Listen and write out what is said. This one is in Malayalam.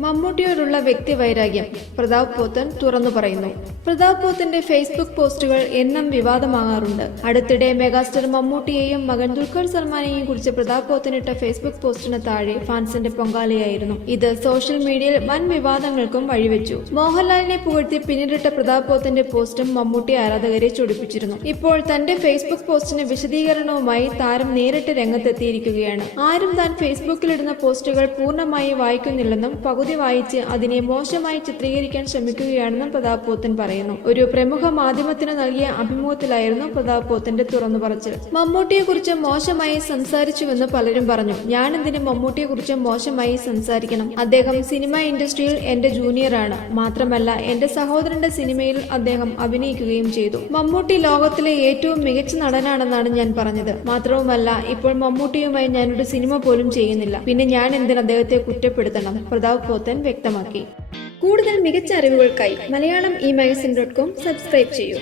മമ്മൂട്ടിയോടുള്ള വ്യക്തിവൈരാഗ്യം. പ്രതാപ് പോത്തൻ തുറന്നു പറയുന്നു. പ്രതാപ് പോത്തന്റെ ഫേസ്ബുക്ക് പോസ്റ്റുകൾ എന്നും വിവാദമാകാറുണ്ട്. അടുത്തിടെ മെഗാസ്റ്റാർ മമ്മൂട്ടിയെയും മകൻ ദുൽഖർ സൽമാനെയും കുറിച്ച് പ്രതാപ് പോത്തൻ ഇട്ട ഫേസ്ബുക്ക് പോസ്റ്റിന് താഴെ ഫാൻസിന്റെ പൊങ്കാലയായിരുന്നു. ഇത് സോഷ്യൽ മീഡിയയിൽ വൻ വിവാദങ്ങൾക്കും വഴിവെച്ചു. മോഹൻലാലിനെ പുകഴ്ത്തി പിന്നിലിട്ട പ്രതാപ് പോത്തന്റെ പോസ്റ്റും മമ്മൂട്ടി ആരാധകരെ ചൊടിപ്പിച്ചിരുന്നു. ഇപ്പോൾ തന്റെ ഫേസ്ബുക്ക് പോസ്റ്റിന് വിശദീകരണവുമായി താരം നേരിട്ട് രംഗത്തെത്തിയിരിക്കുകയാണ്. ആരും താൻ ഫേസ്ബുക്കിലിടുന്ന പോസ്റ്റുകൾ പൂർണമായി വായിക്കുന്നില്ലെന്നും പകുതി വായിച്ച് അതിനെ മോശമായി ചിത്രീകരിക്കാൻ ശ്രമിക്കുകയാണെന്നും പ്രതാപ് പോത്തൻ പറയുന്നു. ഒരു പ്രമുഖ മാധ്യമത്തിന് നൽകിയ അഭിമുഖത്തിലായിരുന്നു പ്രതാപ് പോത്തന്റെ തുറന്നു പറച്ചിൽ. മമ്മൂട്ടിയെ കുറിച്ച് മോശമായി സംസാരിച്ചുവെന്ന് പലരും പറഞ്ഞു. ഞാൻ എന്തിന് മമ്മൂട്ടിയെ കുറിച്ച് മോശമായി സംസാരിക്കണം? അദ്ദേഹം സിനിമ ഇൻഡസ്ട്രിയിൽ എന്റെ ജൂനിയറാണ് മാത്രമല്ല എന്റെ സഹോദരന്റെ സിനിമയിൽ അദ്ദേഹം അഭിനയിക്കുകയും ചെയ്തു. മമ്മൂട്ടി ലോകത്തിലെ ഏറ്റവും മികച്ച നടനാണെന്നാണ് ഞാൻ പറഞ്ഞത്. മാത്രവുമല്ല ഇപ്പോൾ മമ്മൂട്ടിയുമായി ഞാനൊരു സിനിമ പോലും ചെയ്യുന്നില്ല. പിന്നെ ഞാൻ എന്തിന് അദ്ദേഹത്തെ കുറ്റപ്പെടുത്തണം? പ്രതാപ് പോത്തൻ വ്യക്തമാക്കി. കൂടുതൽ മികച്ച അറിവുകൾക്കായി Malayalam e magazine dot com subscribe ചെയ്യൂ.